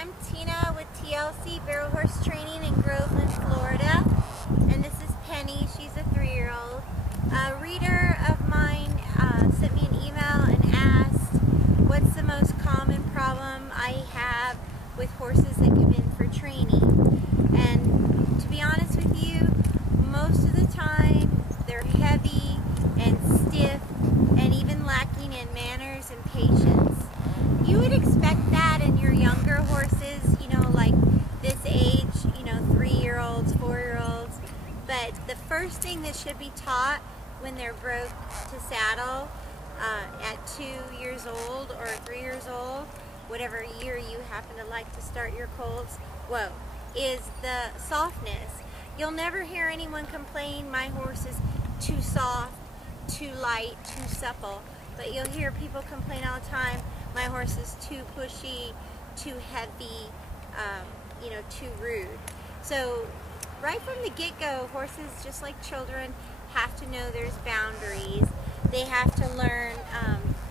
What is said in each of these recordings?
I'm Tina with TLC Barrel Horse Training in Groveland, Florida. And this is Penny. She's a 3-year-old. A reader of mine sent me an email and asked what's the most common problem I have with horses that come in for training. And to be honest with you, most of the time they're heavy and stiff and even lacking in manners and patience. You would expect that in your younger horses, you know, like this age, you know, 3-year-olds, 4-year-olds. But the first thing that should be taught when they're broke to saddle at 2 years old or 3 years old, whatever year you happen to like to start your colts, is the softness. You'll never hear anyone complain, my horse is too soft, too light, too supple. But you'll hear people complain all the time, my horse is too pushy, too heavy, you know, too rude. So right from the get-go, horses, just like children, have to know there's boundaries. They have to learn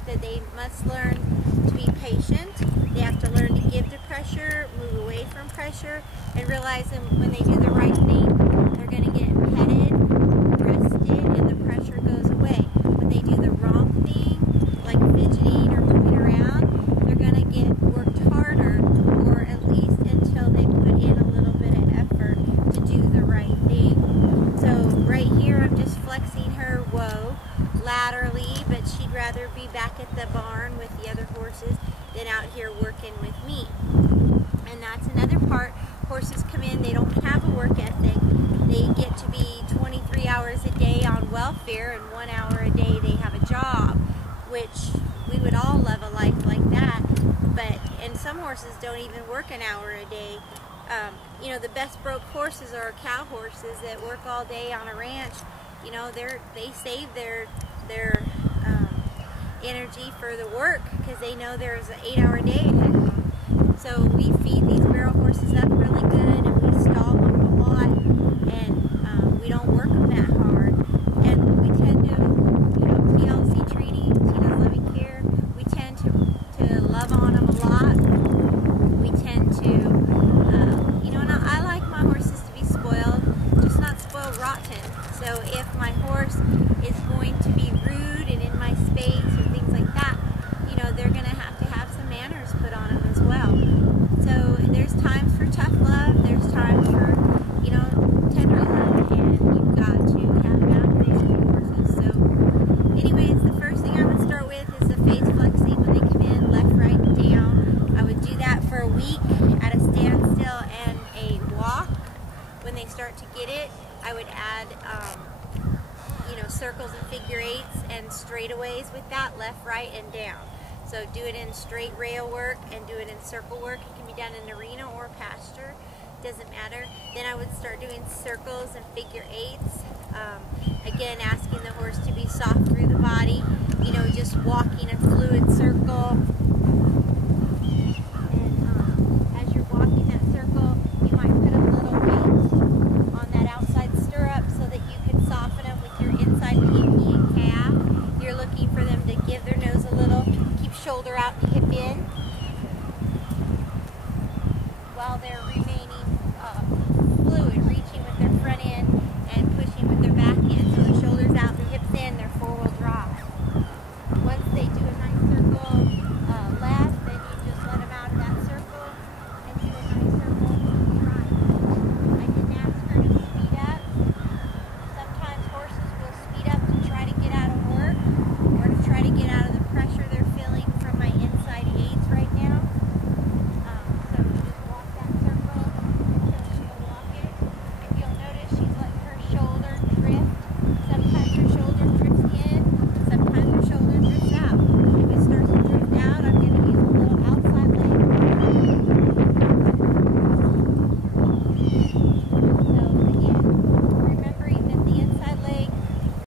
that they must learn to be patient. They have to learn to give to pressure, move away from pressure, and realize that when they do the right thing, they're going to get petted, rested, and the pressure goes away. When they do the wrong thing, like fidgeting or moving around, they're going to get worked harder, or at least until they put in a little bit of effort to do the right thing. So right here, I'm just flexing her laterally, but she'd rather be back at the barn with the other horses than out here working with me. And that's another part. Horses come in, they don't have a work ethic. They get to be 23 hours a day on welfare, and 1 hour a day they have a job, which we would all love a life like that. And some horses don't even work an hour a day. You know, the best broke horses are cow horses that work all day on a ranch. You know, they save their energy for the work because they know there's an 8-hour day ahead of them. So we feed these barrel horses up really good, and we stall them a lot, and we don't work them that hard. And we tend to, you know, TLC treating, Tina's Loving Care, we tend to love on them a lot. We tend to, you know, and I like my horses to be spoiled, just not spoiled rotten. So if my horse is going to be rude and in my space or things like that, you know, they're going to have some manners put on them as well. So there's times for tough love, there's times for, you know, tender love, and you've got to have boundaries with horses. So anyways, the first thing I would start with is the face flexing when they come in, left, right, and down. I would do that for a week at a standstill and a walk. When they start to get it, I would add you know, circles and figure eights and straightaways with that, left, right, and down. So do it in straight rail work and do it in circle work. It can be done in arena or pasture, doesn't matter. Then I would start doing circles and figure eights. Again, asking the horse to be soft through the body, you know, just walking a fluid circle. And as you're walking that circle, you might put a little weight on that outside stirrup so that you can soften them with your inside pinky and calf. You're looking for them to give their nose a little, keep shoulder out and hip in, while they're remaining fluid, reaching with their front end and pushing with their back end. So the shoulders out, the hips in, they're 4-wheel drive. Once they do a nice circle,